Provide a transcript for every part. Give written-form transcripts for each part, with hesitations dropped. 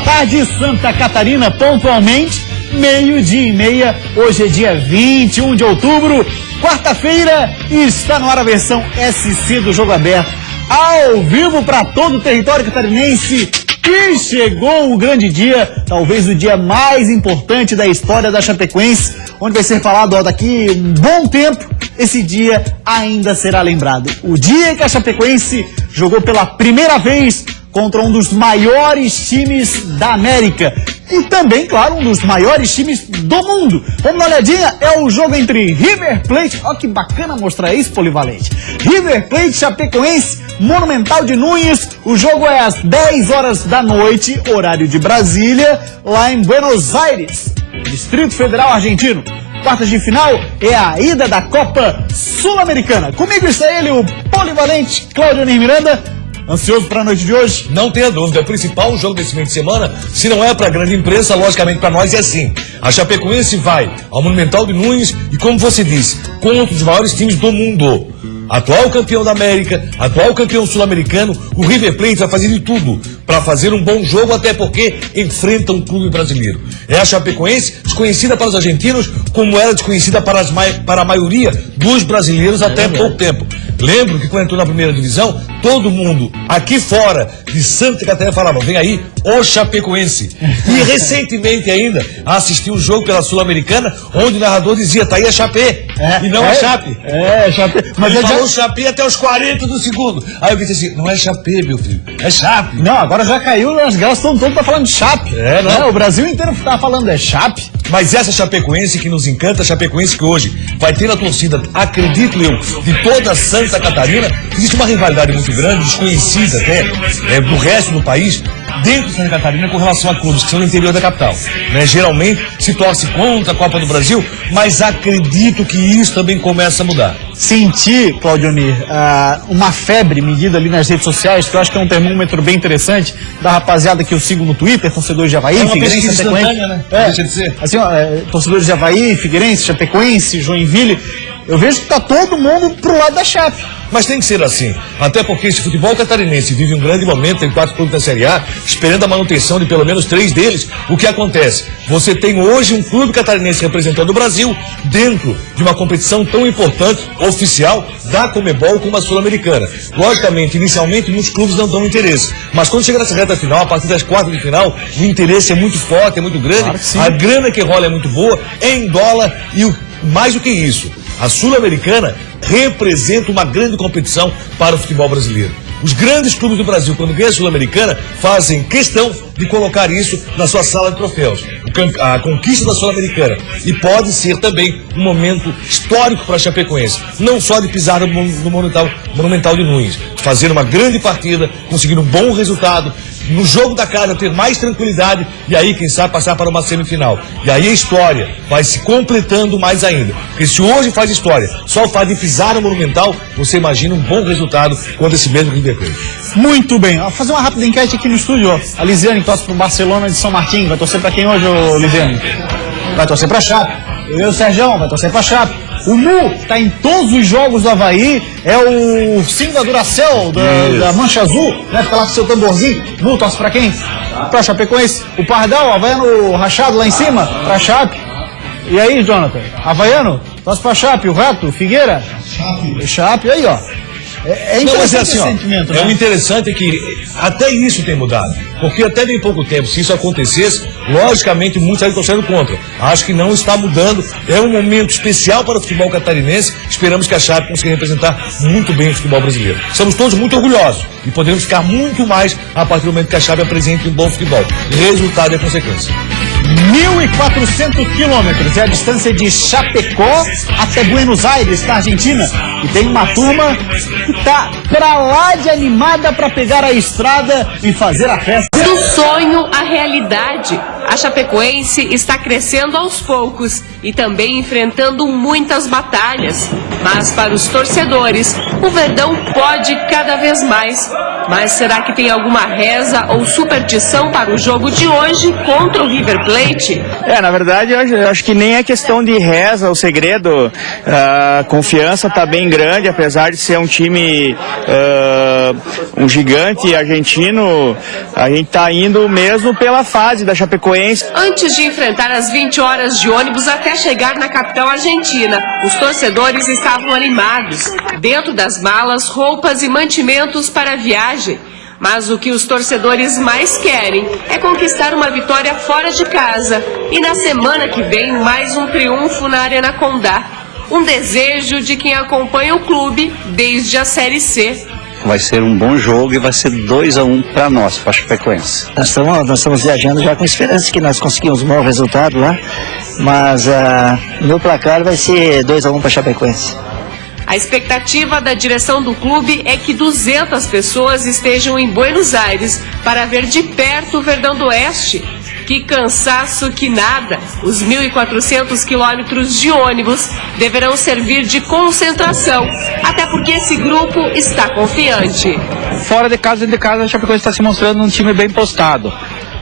da tarde, Santa Catarina, pontualmente, 12:30. Hoje é dia 21 de outubro, quarta-feira, e está no ar a versão SC do Jogo Aberto, ao vivo para todo o território catarinense. E chegou o grande dia, talvez o dia mais importante da história da Chapecoense, onde vai ser falado daqui um bom tempo. Esse dia ainda será lembrado. O dia que a Chapecoense jogou pela primeira vez contra um dos maiores times da América. E também, claro, um dos maiores times do mundo. Vamos dar uma olhadinha, é o jogo entre River Plate, ó que bacana mostrar isso, Polivalente. River Plate, Chapecoense, Monumental de Núñez. O jogo é às 10 horas da noite, horário de Brasília, lá em Buenos Aires, Distrito Federal Argentino. Quartas de final é a ida da Copa Sul-Americana. Comigo está ele, o Polivalente Claudionir Miranda. Ansioso para a noite de hoje? Não tenha dúvida, o principal jogo desse fim de semana, se não é para a grande imprensa, logicamente para nós é assim. A Chapecoense vai ao Monumental de Núñez e, como você disse, contra os maiores times do mundo. Atual campeão da América, atual campeão sul-americano, o River Plate vai fazer de tudo para fazer um bom jogo, até porque enfrenta um clube brasileiro. É a Chapecoense, desconhecida para os argentinos, como era desconhecida para a maioria dos brasileiros até pouco tempo. Lembro que quando entrou na primeira divisão, todo mundo aqui fora de Santa Catarina falava, vem aí o Chapecoense. E recentemente ainda assisti um jogo pela Sul-Americana, onde o narrador dizia, tá aí a Chape, e não a Chape. Chape. Mas ele falou Chape até os 40 do segundo. Aí eu disse assim, não é Chape, meu filho, é Chape. Não, agora já caiu nas graças, todo mundo tá falando de Chape. O Brasil inteiro tá falando é Chape. Mas essa Chapecoense que nos encanta, a Chapecoense que hoje vai ter na torcida, acredito eu, de toda Santa Catarina, existe uma rivalidade muito grande, desconhecida até, do resto do país, dentro de Santa Catarina com relação a clubes que são no interior da capital. Geralmente se torce contra a Copa do Brasil, mas acredito que isso também começa a mudar. Senti, Claudionir, uma febre medida ali nas redes sociais, que eu acho que é um termômetro bem interessante, da rapaziada que eu sigo no Twitter, torcedores de Avaí, Figueirense, Chapecoense. Né? Deixa de ser. Assim, torcedores de Avaí, Figueirense, Chapecoense, Joinville. Eu vejo que tá todo mundo pro lado da Chape. Mas tem que ser assim, até porque esse futebol catarinense vive um grande momento, tem 4 clubes da Série A, esperando a manutenção de pelo menos 3 deles. O que acontece? Você tem hoje um clube catarinense representando o Brasil dentro de uma competição tão importante, oficial, da Conmebol como a Sul-Americana. Logicamente, inicialmente, muitos clubes não dão interesse, mas quando chega nessa reta final, a partir das quartas de final, o interesse é muito forte, é muito grande, claro, a grana que rola é muito boa, é em dólar e mais do que isso, a Sul-Americana representa uma grande competição para o futebol brasileiro. Os grandes clubes do Brasil, quando ganham a Sul-Americana, fazem questão de colocar isso na sua sala de troféus. A conquista da Sul-Americana. E pode ser também um momento histórico para a Chapecoense. Não só de pisar no Monumental de Núñez, de fazer uma grande partida, conseguir um bom resultado, no jogo da casa ter mais tranquilidade e aí, quem sabe, passar para uma semifinal. E aí a história vai se completando mais ainda. Porque se hoje faz história, só o fato de pisar no Monumental, você imagina um bom resultado contra esse mesmo River Plate. Muito bem, vou fazer uma rápida enquete aqui no estúdio. A Lisiane torce pro Barcelona de São Martim. Vai torcer para quem hoje, Lisiane? Vai torcer para a Chape. Eu e o Serjão vai torcer para a Chape. O Mu tá em todos os jogos do Avaí, é o ursinho da Duracell, da Mancha Azul, né? Fica lá com seu tamborzinho. Mu torce pra quem? Pra Chapecoense. O Pardal, Havaiano rachado lá em cima, pra Chape. E aí, Jonathan? Havaiano? Torce pra Chape. O Rato? Figueira? Chape. Aí, ó. É interessante esse sentimento, né? O interessante é que até isso tem mudado. Porque até bem pouco tempo, se isso acontecesse, logicamente muitos estariam torcendo contra. Acho que não está mudando. É um momento especial para o futebol catarinense. Esperamos que a Chape consiga representar muito bem o futebol brasileiro. Estamos todos muito orgulhosos e podemos ficar muito mais a partir do momento que a Chape apresente um bom futebol. Resultado é consequência. 1.400 quilômetros é a distância de Chapecó até Buenos Aires, na Argentina. E tem uma turma que tá pra lá de animada pra pegar a estrada e fazer a festa. Do sonho à realidade, a Chapecoense está crescendo aos poucos e também enfrentando muitas batalhas. Mas para os torcedores, o Verdão pode cada vez mais. Mas será que tem alguma reza ou superstição para o jogo de hoje contra o River Plate? Na verdade, eu acho que nem é questão de reza, o segredo. A confiança está bem grande, apesar de ser um time, um gigante argentino, a gente está indo mesmo pela fase da Chapecoense. Antes de enfrentar as 20 horas de ônibus até chegar na capital argentina, os torcedores estavam animados. Dentro das malas, roupas e mantimentos para a viagem. Mas o que os torcedores mais querem é conquistar uma vitória fora de casa. E na semana que vem, mais um triunfo na Arena Condá. Um desejo de quem acompanha o clube desde a Série C. Vai ser um bom jogo e vai ser 2-1 para nós, para a Chapecoense. Nós estamos viajando já com esperança que nós conseguimos um bom resultado lá, mas no placar vai ser 2-1 para a Chapecoense. A expectativa da direção do clube é que 200 pessoas estejam em Buenos Aires para ver de perto o Verdão do Oeste. Que cansaço que nada! Os 1.400 quilômetros de ônibus deverão servir de concentração, até porque esse grupo está confiante. Fora de casa, dentro de casa, a Chapecoense está se mostrando um time bem postado.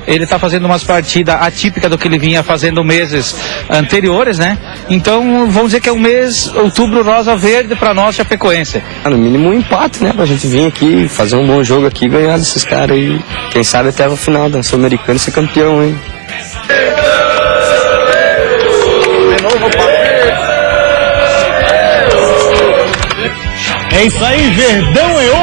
Ele está fazendo umas partidas atípicas do que ele vinha fazendo meses anteriores, né? Então, vamos dizer que é um mês, outubro rosa verde para nós, Chapecoense. No mínimo um empate, né? Pra gente vir aqui, fazer um bom jogo aqui e ganhar desses caras aí. Quem sabe até o final da Sul-Americana e ser campeão, hein? É isso aí,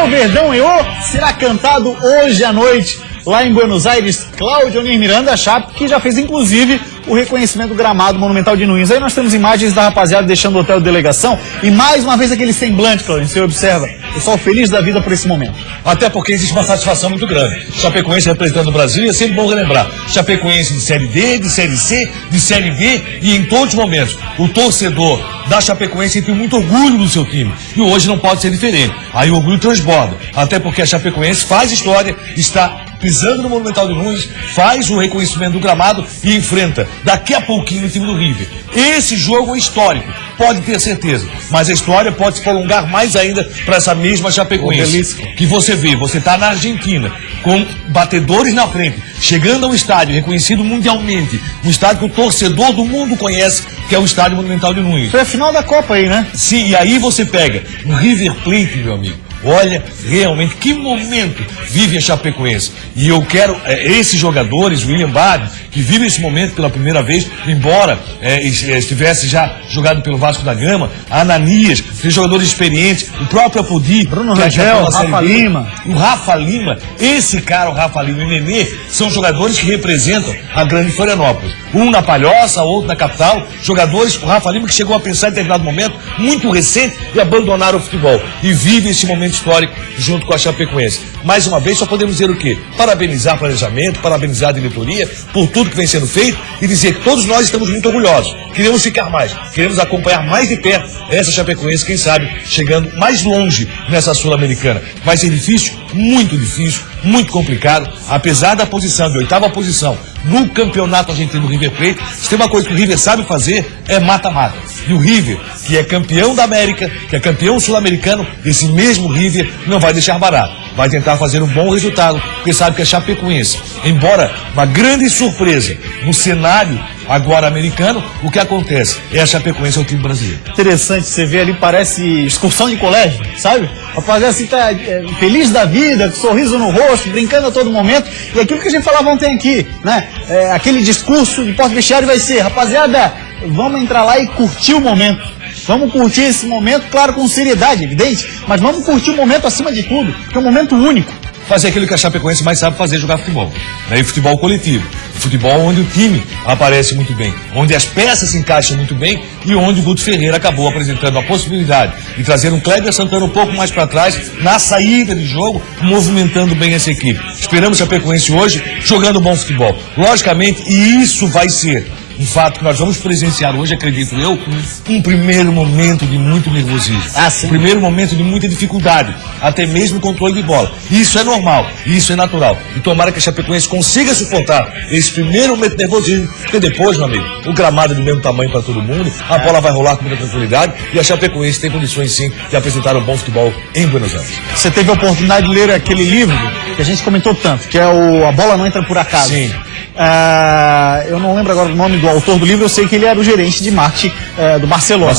Verdão Eô, será cantado hoje à noite lá em Buenos Aires. Cláudio Onir Miranda, a Chape, que já fez inclusive o reconhecimento do gramado monumental de Nunes. Aí nós temos imagens da rapaziada deixando o hotel de delegação e mais uma vez aquele semblante, Cláudio, você observa, pessoal feliz da vida por esse momento. Até porque existe uma satisfação muito grande. Chapecoense representando o Brasil, e é sempre bom relembrar. Chapecoense de Série D, de Série C, de Série B, e em todos os momentos o torcedor da Chapecoense tem muito orgulho do seu time. E hoje não pode ser diferente. Aí o orgulho transborda. Até porque a Chapecoense faz história, está pisando no Monumental de Nunes, faz o reconhecimento do gramado e enfrenta daqui a pouquinho o time do River. Esse jogo é histórico, pode ter certeza, mas a história pode se prolongar mais ainda para essa mesma Chapecoense. Que você vê, você está na Argentina, com batedores na frente, chegando a um estádio reconhecido mundialmente, um estádio que o torcedor do mundo conhece, que é o Estádio Monumental de Nunes. Foi a final da Copa aí, né? Sim, e aí você pega o River Plate, meu amigo. Olha, realmente, que momento vive a Chapecoense. E eu quero, esses jogadores, o William Bard, que vive esse momento pela primeira vez, embora estivesse já jogado pelo Vasco da Gama, a Ananias, tem jogadores experientes, o próprio Apodi, Bruno Rangel, Rafa Lima. O Rafa Lima, esse cara, o Rafa Lima e o Nenê, são jogadores que representam a grande Florianópolis. Um na Palhoça, outro na capital, jogadores, o Rafa Lima que chegou a pensar em determinado momento, muito recente, de abandonar o futebol. E vive esse momento histórico junto com a Chapecoense. Mais uma vez, só podemos dizer o quê? Parabenizar o planejamento, parabenizar a diretoria por tudo que vem sendo feito e dizer que todos nós estamos muito orgulhosos. Queremos ficar mais, queremos acompanhar mais de perto essa Chapecoense, quem sabe, chegando mais longe nessa Sul-Americana. Vai ser difícil, muito complicado, apesar da posição, de 8ª posição no campeonato argentino do River Plate. Se tem uma coisa que o River sabe fazer, é mata-mata. E o River, que é campeão da América, que é campeão sul-americano, esse mesmo River não vai deixar barato. Vai tentar fazer um bom resultado, porque sabe que a Chapecoense, embora uma grande surpresa no cenário agora americano, o que acontece é a Chapecoense é o time brasileiro. Interessante, você vê ali, parece excursão de colégio, sabe? O rapaziada assim tá feliz da vida, com sorriso no rosto, brincando a todo momento. E aquilo que a gente falava ontem aqui, né? Aquele discurso de pós-vestiário vai ser, rapaziada, vamos entrar lá e curtir o momento. Vamos curtir esse momento, claro, com seriedade, evidente, mas vamos curtir o momento acima de tudo, que é um momento único. Fazer aquilo que a Chapecoense mais sabe fazer, jogar futebol. Né? E futebol coletivo. Futebol onde o time aparece muito bem, onde as peças se encaixam muito bem e onde o Guto Ferreira acabou apresentando a possibilidade de trazer um Kleber Santana um pouco mais para trás, na saída de jogo, movimentando bem essa equipe. Esperamos a Chapecoense hoje jogando bom futebol. Logicamente, e isso vai ser um fato que nós vamos presenciar hoje, acredito eu, um primeiro momento de muito nervosismo. Sim. Um primeiro momento de muita dificuldade, até mesmo controle de bola. Isso é normal, isso é natural. E tomara que a Chapecoense consiga suportar esse primeiro momento de nervosismo, porque depois, meu amigo, o gramado é do mesmo tamanho para todo mundo, a bola vai rolar com muita tranquilidade e a Chapecoense tem condições sim de apresentar um bom futebol em Buenos Aires. Você teve a oportunidade de ler aquele livro que a gente comentou tanto, que é A Bola Não Entra Por Acaso. Sim. Eu não lembro agora o nome do autor do livro, eu sei que ele era o gerente de marketing do Barcelona.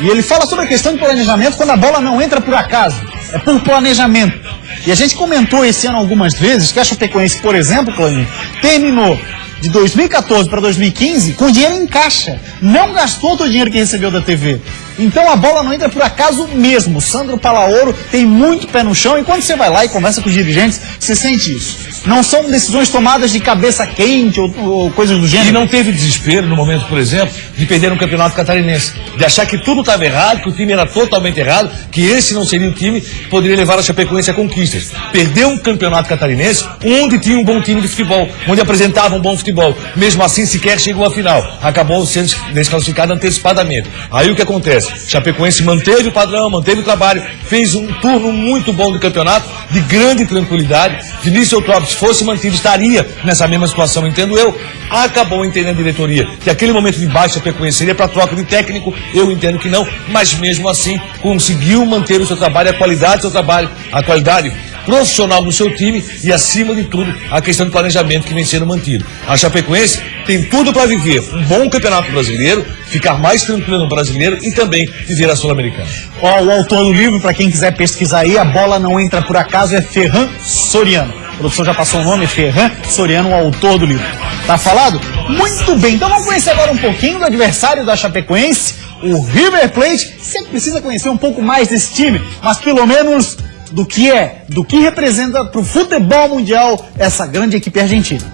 E ele fala sobre a questão de planejamento quando a bola não entra por acaso, é por planejamento. E a gente comentou esse ano algumas vezes que a Chapecoense, por exemplo, Claudinho, terminou de 2014 para 2015 com dinheiro em caixa. Não gastou todo o dinheiro que recebeu da TV. Então a bola não entra por acaso mesmo. Sandro Palaoro tem muito pé no chão e quando você vai lá e conversa com os dirigentes, você sente isso. Não são decisões tomadas de cabeça quente ou coisas do gênero. E não teve desespero no momento, por exemplo, de perder um campeonato catarinense. De achar que tudo estava errado, que o time era totalmente errado, que esse não seria o time que poderia levar a Chapecoense a conquistas. Perdeu um campeonato catarinense onde tinha um bom time de futebol, onde apresentava um bom futebol. Mesmo assim, sequer chegou à final. Acabou sendo desclassificado antecipadamente. Aí o que acontece? Chapecoense manteve o padrão, manteve o trabalho, fez um turno muito bom do campeonato, de grande tranquilidade. Vinícius Eutrópio, se fosse mantido, estaria nessa mesma situação, entendo eu. Acabou entendendo a diretoria que aquele momento de baixa Chapecoense seria para troca de técnico, eu entendo que não, mas mesmo assim conseguiu manter o seu trabalho, a qualidade do seu trabalho, a qualidade profissional no seu time e, acima de tudo, a questão do planejamento que vem sendo mantido. A Chapecoense tem tudo para viver um bom campeonato brasileiro, ficar mais tranquilo no brasileiro e também viver a Sul-Americana. O autor do livro, para quem quiser pesquisar aí, A Bola Não Entra Por Acaso, é Ferran Soriano. A produção já passou o nome, Ferran Soriano, o autor do livro. Tá falado? Muito bem, então vamos conhecer agora um pouquinho do adversário da Chapecoense, o River Plate. Você precisa conhecer um pouco mais desse time, mas pelo menos do que representa para o futebol mundial essa grande equipe argentina.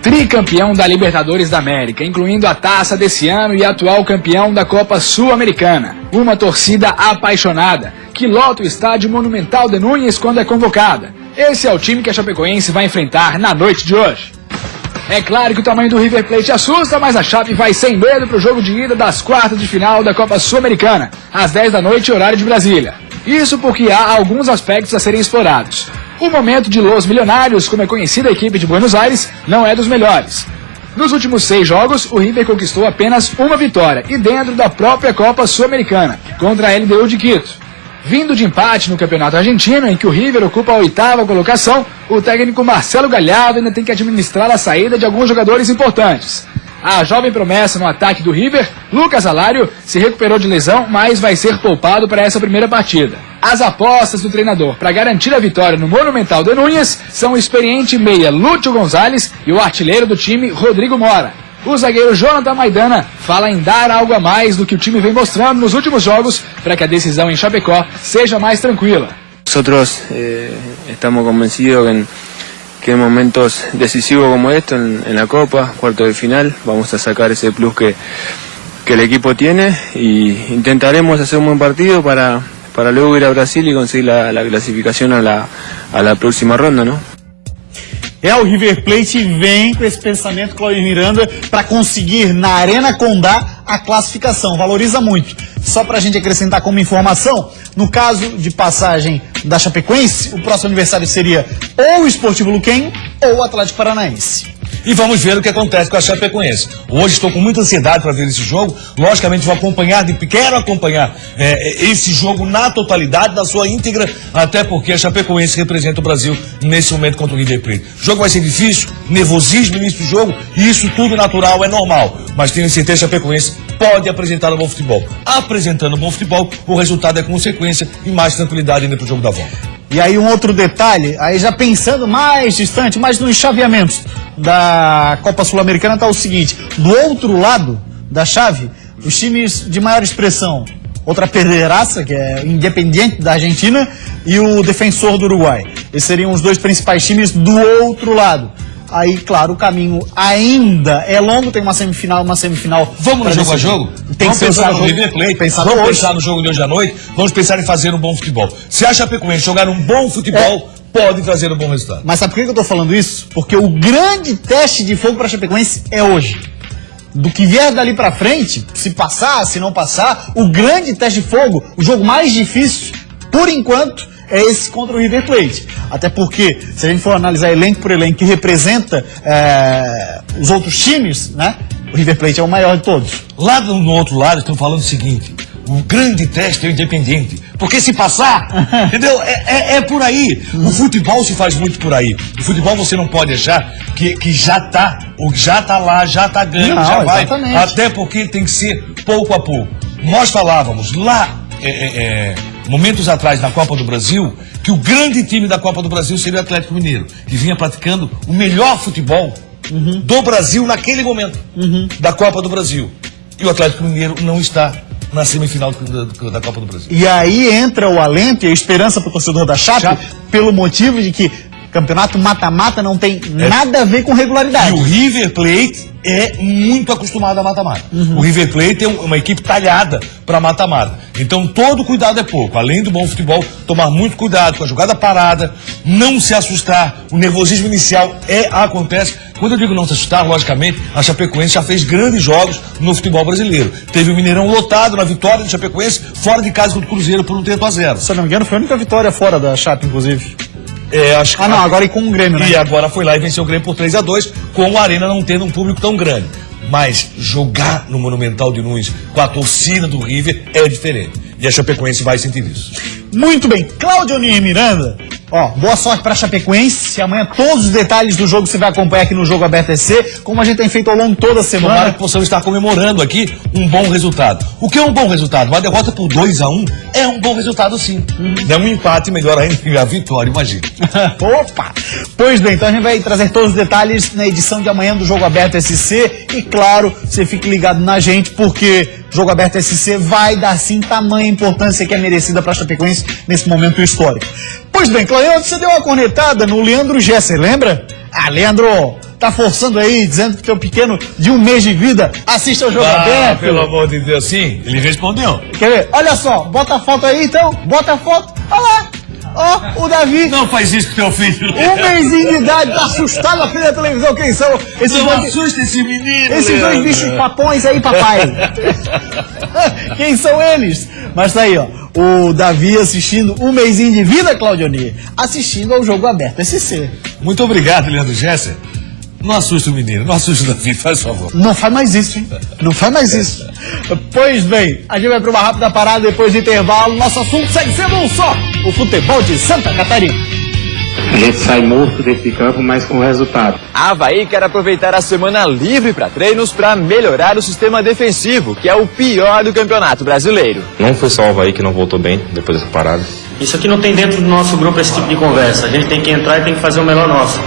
Tricampeão da Libertadores da América, incluindo a taça desse ano e atual campeão da Copa Sul-Americana. Uma torcida apaixonada, que lota o estádio Monumental de Núñez quando é convocada. Esse é o time que a Chapecoense vai enfrentar na noite de hoje. É claro que o tamanho do River Plate assusta, mas a Chape vai sem medo para o jogo de ida das quartas de final da Copa Sul-Americana, às 10 da noite, horário de Brasília. Isso porque há alguns aspectos a serem explorados. O momento de Los Milionários, como é conhecida a equipe de Buenos Aires, não é dos melhores. Nos últimos 6 jogos, o River conquistou apenas uma vitória, e dentro da própria Copa Sul-Americana, contra a LDU de Quito. Vindo de empate no Campeonato Argentino, em que o River ocupa a 8ª colocação, o técnico Marcelo Gallardo ainda tem que administrar a saída de alguns jogadores importantes. A jovem promessa no ataque do River, Lucas Alário, se recuperou de lesão, mas vai ser poupado para essa primeira partida. As apostas do treinador para garantir a vitória no Monumental de Núñez são o experiente meia Lúcio Gonzalez e o artilheiro do time, Rodrigo Mora. O zagueiro Jonathan Maidana fala em dar algo a mais do que o time vem mostrando nos últimos jogos para que a decisão em Chapecó seja mais tranquila. Nosotros estamos convencidos que en momentos decisivos como esto, en la Copa, cuarto de final, vamos a sacar ese plus que el equipo tiene y intentaremos hacer un buen partido para luego ir a Brasil y conseguir la clasificación a la próxima ronda, ¿no? O River Plate vem com esse pensamento, Claudio Miranda, para conseguir na Arena Condá a classificação. Valoriza muito. Só para a gente acrescentar como informação, no caso de passagem da Chapecoense, o próximo adversário seria ou o Sportivo Luquenho ou o Atlético Paranaense. E vamos ver o que acontece com a Chapecoense. Hoje estou com muita ansiedade para ver esse jogo. Logicamente quero acompanhar esse jogo na totalidade, na sua íntegra, até porque a Chapecoense representa o Brasil nesse momento contra o River Plate. O jogo vai ser difícil, nervosismo no início do jogo, e isso tudo natural, é normal. Mas tenho certeza que a Chapecoense pode apresentar um bom futebol. Apresentando um bom futebol, o resultado é consequência e mais tranquilidade ainda para o jogo da volta. E aí um outro detalhe, aí já pensando mais distante, mais nos chaveamentos da Copa Sul-Americana, está o seguinte: do outro lado da chave, os times de maior expressão, outra Pedraça, que é Independiente da Argentina, e o Defensor do Uruguai. Esses seriam os 2 principais times do outro lado. Aí, claro, o caminho ainda é longo, tem uma semifinal. Vamos no jogo a jogo? Vamos pensar no River Plate, vamos pensar no jogo de hoje à noite, vamos pensar em fazer um bom futebol. Se a Chapecoense jogar um bom futebol, pode trazer um bom resultado. Mas sabe por que eu estou falando isso? Porque o grande teste de fogo para a Chapecoense é hoje. do que vier dali pra frente, se passar, se não passar, o grande teste de fogo, o jogo mais difícil, por enquanto, é esse contra o River Plate. Até porque, se a gente for analisar elenco por elenco que representa os outros times, né? O River Plate é o maior de todos. Lá no outro lado estão falando o seguinte: o grande teste é o Independiente. Porque se passar, entendeu? É por aí. O futebol se faz muito por aí. O futebol você não pode achar que já tá lá, já tá ganhando, não, já vai. Exatamente. Até porque tem que ser pouco a pouco. Nós falávamos lá, momentos atrás, na Copa do Brasil, que o grande time da Copa do Brasil seria o Atlético Mineiro, que vinha praticando o melhor futebol do Brasil naquele momento, da Copa do Brasil. E o Atlético Mineiro não está na semifinal da Copa do Brasil. E aí entra o alento e a esperança para o torcedor da Chape, pelo motivo de que campeonato mata-mata não tem nada a ver com regularidade. E o River Plate é muito acostumado a mata-mata. O River Plate é uma equipe talhada para mata-mata. Então todo cuidado é pouco. Além do bom futebol, tomar muito cuidado com a jogada parada, não se assustar. O nervosismo inicial acontece. Quando eu digo não se assustar, logicamente, a Chapecoense já fez grandes jogos no futebol brasileiro. Teve o Mineirão lotado na vitória do Chapecoense, fora de casa contra o Cruzeiro por 1-0. Se eu não me engano, foi a única vitória fora da Chape, inclusive. Acho que... não, agora e com o Grêmio, né? E agora foi lá e venceu o Grêmio por 3-2, com o Arena não tendo um público tão grande. Mas jogar no Monumental de Nunes com a torcida do River é diferente. E a Chapecoense vai sentir isso. Muito bem, Claudionir Miranda, boa sorte para a Chapecoense. Amanhã todos os detalhes do jogo você vai acompanhar aqui no Jogo Aberto SC, como a gente tem feito ao longo de toda a semana. Tomara que possamos estar comemorando aqui um bom resultado. O que é um bom resultado? Uma derrota por 2-1 é um bom resultado, sim. É um empate, melhor ainda que a vitória, imagina. Opa! Pois bem, então a gente vai trazer todos os detalhes na edição de amanhã do Jogo Aberto SC. E claro, você fique ligado na gente, porque Jogo Aberto SC vai dar sim tamanha importância que é merecida para a Chapecoense nesse momento histórico. Pois bem, Claudio, você deu uma cornetada no Leandro Gesser, lembra? Leandro, tá forçando aí, dizendo que teu pequeno de 1 mês de vida assiste ao Jogo Aberto. Pelo amor de Deus, sim, ele respondeu. Quer ver? Olha só, bota a foto aí então, bota a foto, olha lá. O Davi. Não faz isso com teu filho. 1 mêsinho de idade, tá assustado na frente da televisão. Quem são esses Não dois? assusta esse menino, Esses dois bichos papões aí, papai. Quem são eles? Mas tá aí, o Davi assistindo 1 mêsinho de vida, Claudionir, assistindo ao Jogo Aberto SC. Muito obrigado, Leandro Gesser. Não assusta o menino, não assusta o Davi, faz favor. Não faz mais isso, hein? Não faz mais isso. Pois bem, a gente vai para uma rápida parada depois do intervalo. Nosso assunto segue sendo um só: o futebol de Santa Catarina. A gente sai morto desse campo, mas com resultado. A Avaí quer aproveitar a semana livre para treinos para melhorar o sistema defensivo, que é o pior do Campeonato Brasileiro. Não foi só o Avaí que não voltou bem depois dessa parada. Isso aqui não tem dentro do nosso grupo esse tipo de conversa. A gente tem que entrar e tem que fazer o melhor nosso.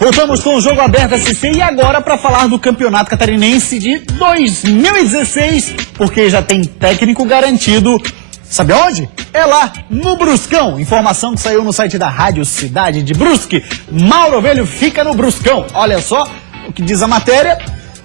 Voltamos com o Jogo Aberto SC e agora para falar do Campeonato Catarinense de 2016, porque já tem técnico garantido. Sabe onde? É lá, no Bruscão. Informação que saiu no site da Rádio Cidade de Brusque. Mauro Ovelha fica no Bruscão. Olha só o que diz a matéria.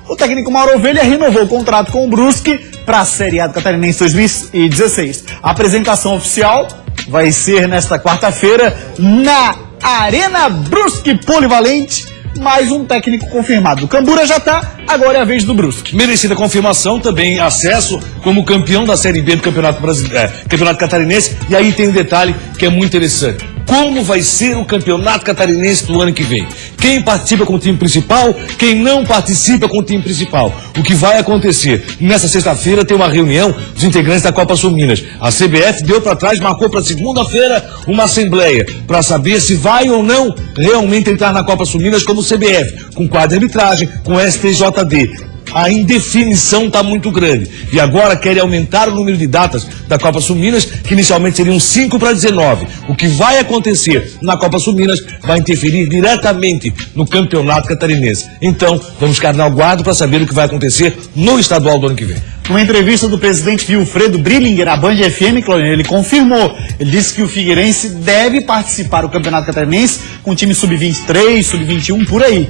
O técnico Mauro Ovelha renovou o contrato com o Brusque para a Série A do Catarinense 2016. A apresentação oficial vai ser nesta quarta-feira na Arena Brusque Polivalente. Mais um técnico confirmado. O Cambura já tá, agora é a vez do Brusque. Merecida confirmação, também acesso como campeão da Série B do Campeonato Brasileiro, Campeonato Catarinense. E aí tem um detalhe que é muito interessante. Como vai ser o Campeonato Catarinense do ano que vem? Quem participa com o time principal, quem não participa com o time principal. O que vai acontecer? Nessa sexta-feira tem uma reunião dos integrantes da Copa Sul Minas. A CBF deu para trás, marcou para segunda-feira uma assembleia para saber se vai ou não realmente entrar na Copa Sul Minas como CBF, com quadro de arbitragem, com STJD. A indefinição está muito grande. E agora querem aumentar o número de datas da Copa Sul Minas, que inicialmente seriam 5 para 19. O que vai acontecer na Copa Sul Minas vai interferir diretamente no Campeonato Catarinense. Então, vamos ficar no aguardo para saber o que vai acontecer no estadual do ano que vem. Numa entrevista do presidente Wilfredo Brillinger à Band FM, ele confirmou. Ele disse que o Figueirense deve participar do Campeonato Catarinense com time sub-23, sub-21, por aí.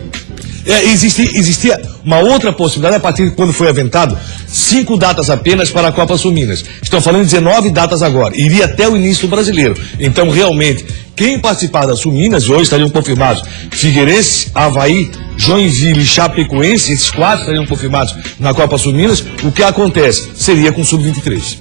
Existia uma outra possibilidade a partir de quando foi aventado 5 datas apenas para a Copa Sul-Minas. Estão falando de 19 datas agora. Iria até o início do Brasileiro. Então, realmente, quem participar da Sul-Minas hoje estariam confirmados. Figueirense, Avaí, Joinville e Chapecoense, esses 4 estariam confirmados na Copa Sul-Minas. O que acontece? Seria com o Sub-23.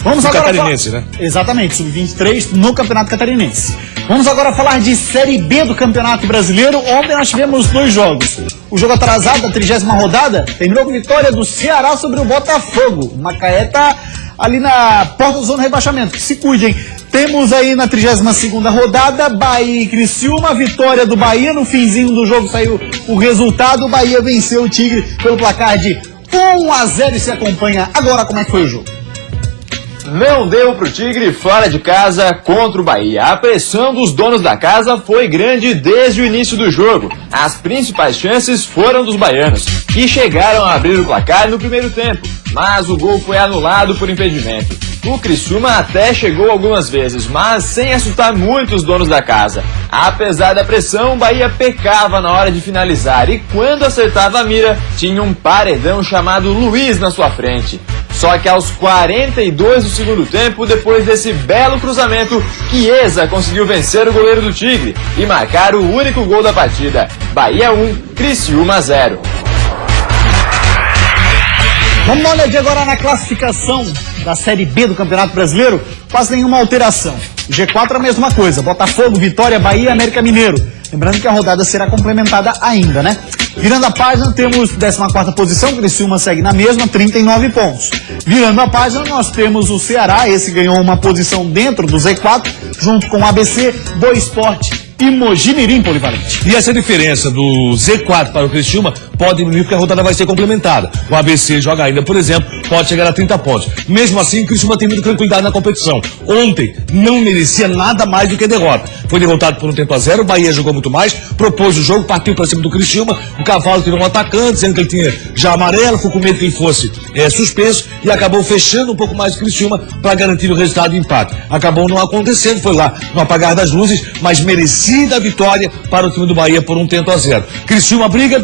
Vamos agora catarinense, né? Exatamente, Sub-23 no Campeonato Catarinense. Vamos agora falar de Série B do Campeonato Brasileiro. Ontem nós tivemos 2 jogos. O jogo atrasado da 30ª rodada terminou com vitória do Ceará sobre o Botafogo. O Macaé tá ali na porta da zona de rebaixamento. Que se cuidem. Temos aí na 32ª rodada, Bahia e Criciúma, vitória do Bahia. No finzinho do jogo saiu o resultado. O Bahia venceu o Tigre pelo placar de 1-0 e se acompanha. Agora, como é que foi o jogo? Não deu pro Tigre fora de casa contra o Bahia. A pressão dos donos da casa foi grande desde o início do jogo. As principais chances foram dos baianos, que chegaram a abrir o placar no primeiro tempo, mas o gol foi anulado por impedimento. O Criciúma até chegou algumas vezes, mas sem assustar muito os donos da casa. Apesar da pressão, o Bahia pecava na hora de finalizar e quando acertava a mira, tinha um paredão chamado Luiz na sua frente. Só que aos 42 do segundo tempo, depois desse belo cruzamento, Chiesa conseguiu vencer o goleiro do Tigre e marcar o único gol da partida. Bahia 1, Criciúma 0. Vamos dar uma olhadinha agora na classificação da Série B do Campeonato Brasileiro. Quase nenhuma alteração. O G4 é a mesma coisa. Botafogo, Vitória, Bahia, América Mineiro. Lembrando que a rodada será complementada ainda, né? Virando a página, temos 14ª posição, Criciúma segue na mesma, 39 pontos. Virando a página, nós temos o Ceará, esse ganhou uma posição dentro do Z4, junto com o ABC, Boa Esporte e Mojimirim Polivalente. E essa diferença do Z4 para o Criciúma pode diminuir porque a rodada vai ser complementada. O ABC joga ainda, por exemplo, pode chegar a 30 pontos. Mesmo assim, o Criciúma tem muita tranquilidade na competição. Ontem não merecia nada mais do que derrota. Foi derrotado por 1-0, o Bahia jogou muito mais, propôs o jogo, partiu para cima do Criciúma, o Cavalo tirou um atacante, dizendo que ele tinha já amarelo, ficou com medo que ele fosse suspenso e acabou fechando um pouco mais o Criciúma para garantir o resultado de empate. Acabou não acontecendo, foi lá no apagar das luzes, mas merecia a vitória para o time do Bahia por 1-0. Criciúma briga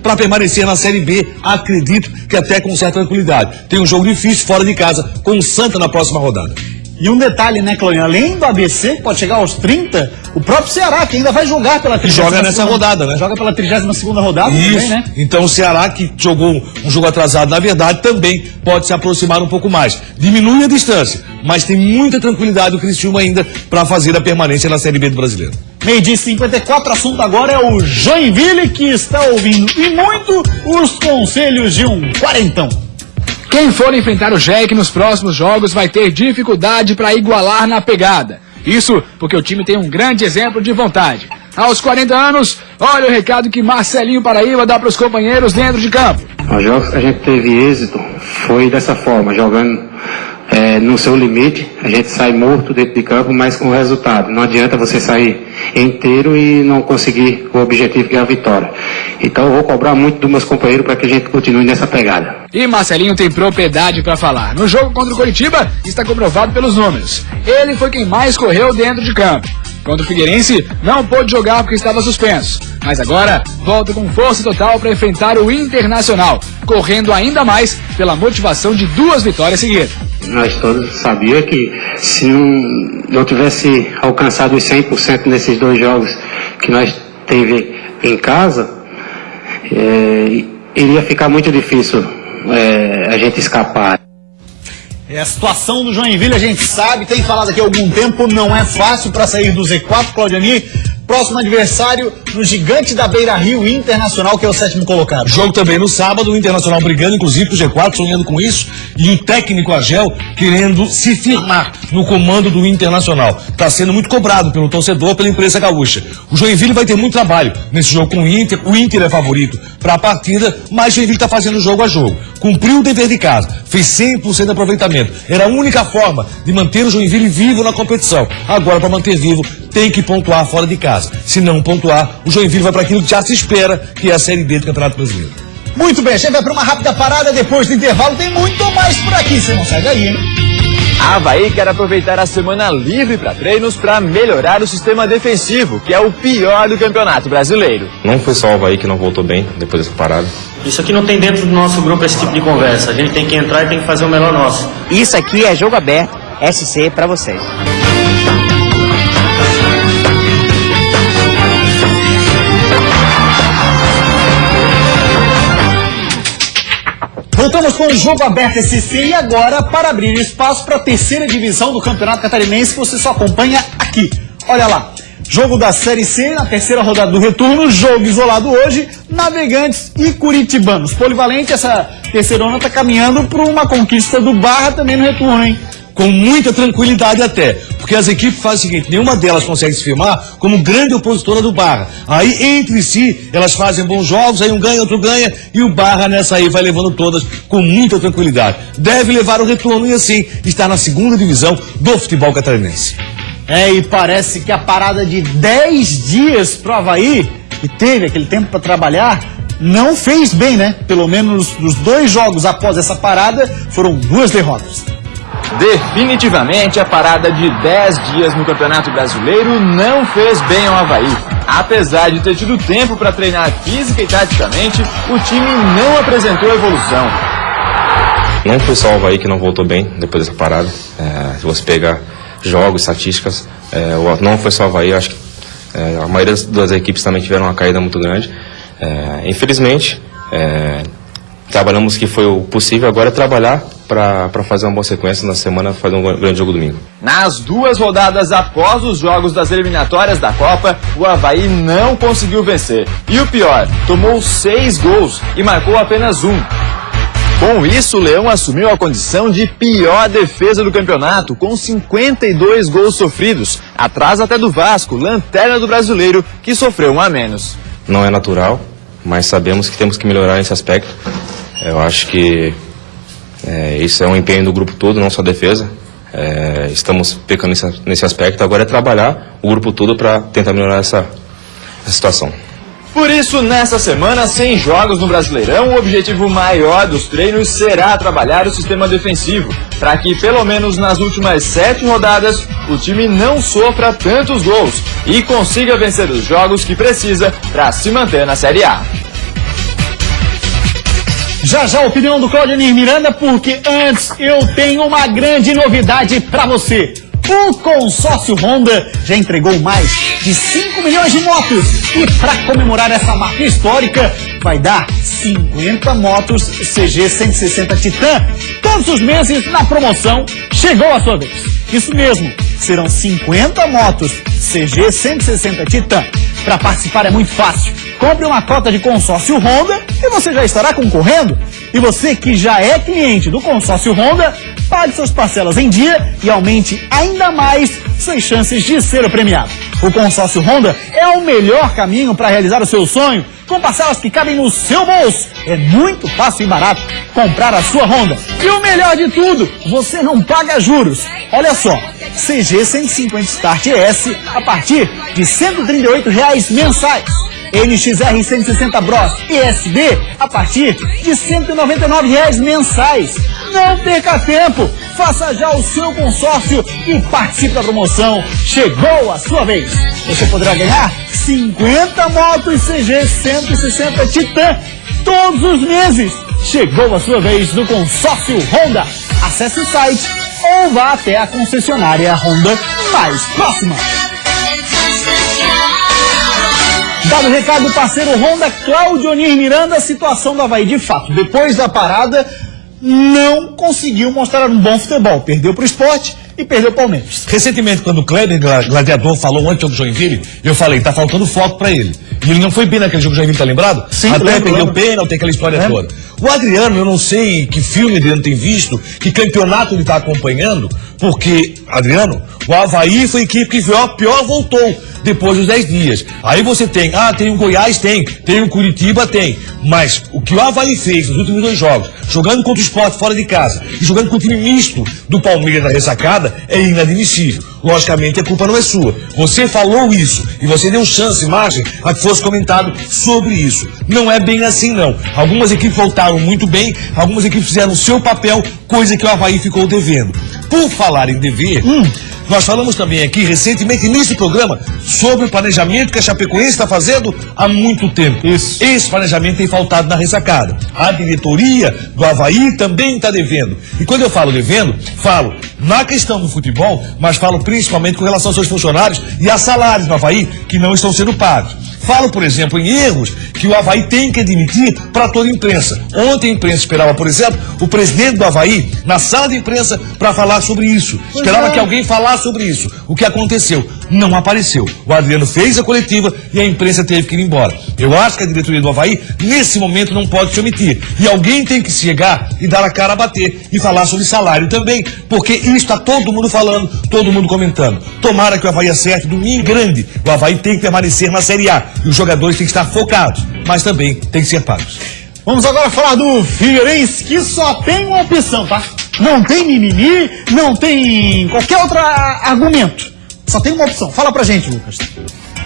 para permanecer na Série B, acredito que até com certa tranquilidade. Tem um jogo difícil fora de casa com o Santa na próxima rodada. E um detalhe, né, Claudio? Além do ABC, que pode chegar aos 30, o próprio Ceará, que ainda vai jogar pela 30ª. Joga nessa rodada, né? Joga pela 32ª rodada. Isso. Também, né? Então o Ceará, que jogou um jogo atrasado, na verdade, também pode se aproximar um pouco mais. Diminui a distância, mas tem muita tranquilidade o Criciúma ainda para fazer a permanência na Série B do Brasileiro. 12h54, assunto agora é o Joinville, que está ouvindo e muito os conselhos de um quarentão. Quem for enfrentar o Jack nos próximos jogos vai ter dificuldade para igualar na pegada. Isso porque o time tem um grande exemplo de vontade. Aos 40 anos, olha o recado que Marcelinho Paraíba dá para os companheiros dentro de campo. Os jogos que a gente teve êxito foi dessa forma, jogando no seu limite, a gente sai morto dentro de campo, mas com resultado. Não adianta você sair inteiro e não conseguir o objetivo que é a vitória. Então eu vou cobrar muito dos meus companheiros para que a gente continue nessa pegada. E Marcelinho tem propriedade para falar. No jogo contra o Coritiba, está comprovado pelos números. Ele foi quem mais correu dentro de campo. Contra o Figueirense, não pôde jogar porque estava suspenso. Mas agora, volta com força total para enfrentar o Internacional, correndo ainda mais pela motivação de 2 vitórias seguidas. Nós todos sabíamos que se não tivesse alcançado os 100% nesses 2 jogos que nós teve em casa, iria ficar muito difícil a gente escapar. A situação do Joinville a gente sabe, tem falado aqui há algum tempo, não é fácil para sair do Z4, Claudiani. Próximo adversário do gigante da Beira-Rio, Internacional, que é o 7º colocado. Jogo também no sábado, o Internacional brigando, inclusive, com o G4, sonhando com isso, e o técnico Agel querendo se firmar no comando do Internacional. Está sendo muito cobrado pelo torcedor, pela imprensa gaúcha. O Joinville vai ter muito trabalho nesse jogo com o Inter é favorito para a partida, mas o Joinville está fazendo jogo a jogo. Cumpriu o dever de casa, fez 100% de aproveitamento. Era a única forma de manter o Joinville vivo na competição. Agora, para manter vivo, tem que pontuar fora de casa. Se não pontuar, o Joinville vai para aquilo que já se espera, que é a Série B do Campeonato Brasileiro. Muito bem, a gente vai para uma rápida parada, depois do intervalo tem muito mais por aqui, você não sai daí, hein? A Avaí quer aproveitar a semana livre para treinos para melhorar o sistema defensivo, que é o pior do Campeonato Brasileiro. Não foi só o Avaí que não voltou bem depois dessa parada. Isso aqui não tem dentro do nosso grupo esse tipo de conversa. A gente tem que entrar e tem que fazer o melhor nosso. Isso aqui é Jogo Aberto SC para vocês. Voltamos com o Jogo Aberto SC e agora, para abrir espaço para a terceira divisão do Campeonato Catarinense, você só acompanha aqui. Olha lá, jogo da Série C, na terceira rodada do retorno, jogo isolado hoje, Navegantes e Curitibanos. Polivalente, essa terceirona está caminhando para uma conquista do Barra também no retorno, hein? Com muita tranquilidade até, porque as equipes fazem o seguinte, nenhuma delas consegue se firmar como grande opositora do Barra. Aí, entre si, elas fazem bons jogos, aí um ganha, outro ganha, e o Barra nessa aí vai levando todas com muita tranquilidade. Deve levar o retorno e assim, estar na segunda divisão do futebol catarinense. E parece que a parada de 10 dias pro Avaí, que teve aquele tempo para trabalhar, não fez bem, né? Pelo menos nos 2 jogos após essa parada, foram 2 derrotas. Definitivamente a parada de 10 dias no Campeonato Brasileiro não fez bem ao Avaí. Apesar de ter tido tempo para treinar física e taticamente, o time não apresentou evolução. Não foi só o Avaí que não voltou bem depois dessa parada. Se você pegar jogos, estatísticas, não foi só o Avaí, acho que a maioria das equipes também tiveram uma caída muito grande. Infelizmente, trabalhamos o que foi o possível, agora é trabalhar para fazer uma boa sequência na semana, fazer um grande jogo domingo. Nas 2 rodadas após os jogos das eliminatórias da Copa, o Avaí não conseguiu vencer. E o pior, tomou 6 gols e marcou apenas 1. Com isso, o Leão assumiu a condição de pior defesa do campeonato, com 52 gols sofridos, atrás até do Vasco, lanterna do Brasileiro, que sofreu 1 a menos. Não é natural, mas sabemos que temos que melhorar nesse aspecto. Eu acho que isso é um empenho do grupo todo, não só a defesa. Estamos pecando nesse aspecto. Agora é trabalhar o grupo todo para tentar melhorar essa situação. Por isso, nessa semana, sem jogos no Brasileirão, o objetivo maior dos treinos será trabalhar o sistema defensivo, para que, pelo menos nas últimas 7 rodadas, o time não sofra tantos gols e consiga vencer os jogos que precisa para se manter na Série A. Já a opinião do Claudionir Miranda, porque antes eu tenho uma grande novidade para você. O consórcio Honda já entregou mais de 5 milhões de motos e para comemorar essa marca histórica vai dar 50 motos CG 160 Titan todos os meses na promoção. Chegou a sua vez. Isso mesmo, serão 50 motos CG 160 Titan. Para participar é muito fácil. Compre uma cota de consórcio Honda e você já estará concorrendo. E você que já é cliente do consórcio Honda, pague suas parcelas em dia e aumente ainda mais suas chances de ser o premiado. O consórcio Honda é o melhor caminho para realizar o seu sonho, com parcelas que cabem no seu bolso. É muito fácil e barato comprar a sua Honda. E o melhor de tudo, você não paga juros. Olha só, CG 150 Start ES a partir de R$ 138 mensais. NXR 160 Bros ESD a partir de R$ 199 mensais. Não perca tempo, faça já o seu consórcio e participe da promoção. Chegou a sua vez. Você poderá ganhar 50 motos CG 160 Titan todos os meses. Chegou a sua vez no consórcio Honda. Acesse o site ou vá até a concessionária Honda mais próxima. Dado o recado do parceiro Honda, Claudionir Miranda, a situação do Avaí de fato, depois da parada, não conseguiu mostrar um bom futebol. Perdeu para o Sport e perdeu o Palmeiras. Recentemente, quando o Kleber Gladiador falou antes do Joinville, eu falei, tá faltando foco para ele. E ele não foi bem naquele jogo do Joinville, tá lembrado? Sim, até perdeu o pênalti, aquela história toda. O Adriano, eu não sei que filme ele tem visto, que campeonato ele tá acompanhando, porque, Adriano, o Avaí foi a equipe que pior voltou depois dos 10 dias. Aí você tem, tem o Goiás, tem o Curitiba, tem. Mas o que o Avaí fez nos últimos 2 jogos, jogando contra o Sport fora de casa e jogando com o time misto do Palmeiras na ressacada, ressacada é inadmissível. Logicamente, a culpa não é sua. Você falou isso e você deu chance, margem, a que fosse comentado sobre isso. Não é bem assim, não. Algumas equipes voltaram muito bem, algumas equipes fizeram o seu papel, coisa que o Avaí ficou devendo. Por falar em dever, nós falamos também aqui recentemente nesse programa sobre o planejamento que a Chapecoense está fazendo há muito tempo. Isso. Esse planejamento tem faltado na ressacada. A diretoria do Avaí também está devendo. E quando eu falo devendo, falo na questão do futebol, mas falo principalmente com relação aos seus funcionários e a salários do Avaí que não estão sendo pagos. Falo, por exemplo, em erros que o Avaí tem que admitir para toda a imprensa. Ontem a imprensa esperava, por exemplo, o presidente do Avaí na sala de imprensa para falar sobre isso. Esperava que alguém falasse sobre isso. O que aconteceu? Não apareceu. O Adriano fez a coletiva e a imprensa teve que ir embora. Eu acho que a diretoria do Avaí, nesse momento, não pode se omitir. E alguém tem que chegar e dar a cara a bater e falar sobre salário também, porque isso está todo mundo falando, todo mundo comentando. Tomara que o Avaí acerte domingo grande. O Avaí tem que permanecer na Série A. E os jogadores têm que estar focados, mas também têm que ser pagos. Vamos agora falar do Figueirense, que só tem uma opção, tá? Não tem mimimi, não tem qualquer outro argumento. Só tem uma opção. Fala pra gente, Lucas.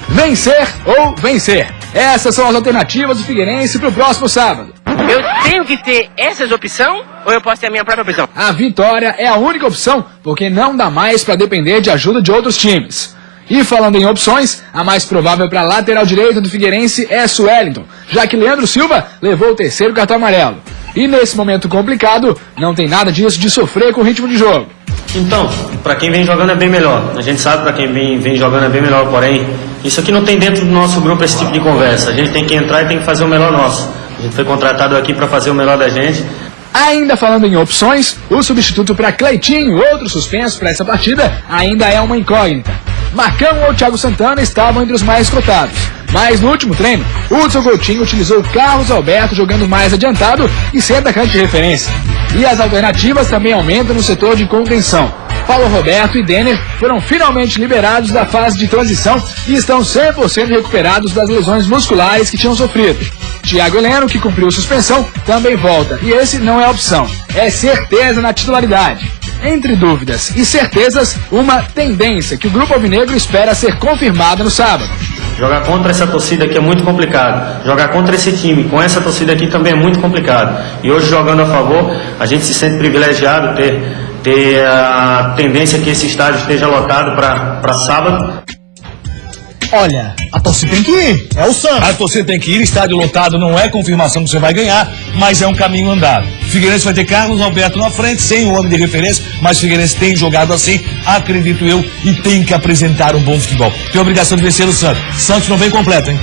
Vencer ou vencer. Essas são as alternativas do Figueirense pro próximo sábado. Eu tenho que ter essas opções ou eu posso ter a minha própria opção? A vitória é a única opção, porque não dá mais para depender de ajuda de outros times. E falando em opções, a mais provável para a lateral direita do Figueirense é Suelton, já que Leandro Silva levou o terceiro cartão amarelo. E nesse momento complicado, não tem nada disso de sofrer com o ritmo de jogo. Então, para quem vem jogando é bem melhor. A gente sabe para quem vem jogando é bem melhor, porém, isso aqui não tem dentro do nosso grupo esse tipo de conversa. A gente tem que entrar e tem que fazer o melhor nosso. A gente foi contratado aqui para fazer o melhor da gente. Ainda falando em opções, o substituto para Cleitinho, outro suspenso para essa partida, ainda é uma incógnita. Marcão ou Thiago Santana estavam entre os mais cotados. Mas no último treino, Hudson Coutinho utilizou Carlos Alberto jogando mais adiantado e sem atacante de referência. E as alternativas também aumentam no setor de contenção. Paulo Roberto e Denner foram finalmente liberados da fase de transição e estão 100% recuperados das lesões musculares que tinham sofrido. Thiago Heleno, que cumpriu suspensão, também volta, e esse não é opção, é certeza na titularidade. Entre dúvidas e certezas, uma tendência que o Grupo Alvinegro espera ser confirmada no sábado. Jogar contra essa torcida aqui é muito complicado. Jogar contra esse time com essa torcida aqui também é muito complicado. E hoje, jogando a favor, a gente se sente privilegiado ter a tendência que esse estádio esteja lotado para sábado. Olha, a torcida tem que ir, é o Santos. A torcida tem que ir, estádio lotado não é confirmação que você vai ganhar, mas é um caminho andado. Figueirense vai ter Carlos Alberto na frente, sem o homem de referência, mas Figueirense tem jogado assim, acredito eu, e tem que apresentar um bom futebol. Tem a obrigação de vencer o Santos. Santos não vem completo, hein?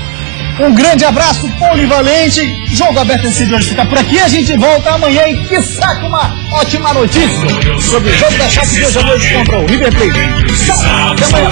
Um grande abraço polivalente. Jogo Aberto esse de hoje fica por aqui. A gente volta amanhã e quiçá com uma ótima notícia sobre o jogo da Chape de hoje à noite contra o River Plate. Tchau, até amanhã.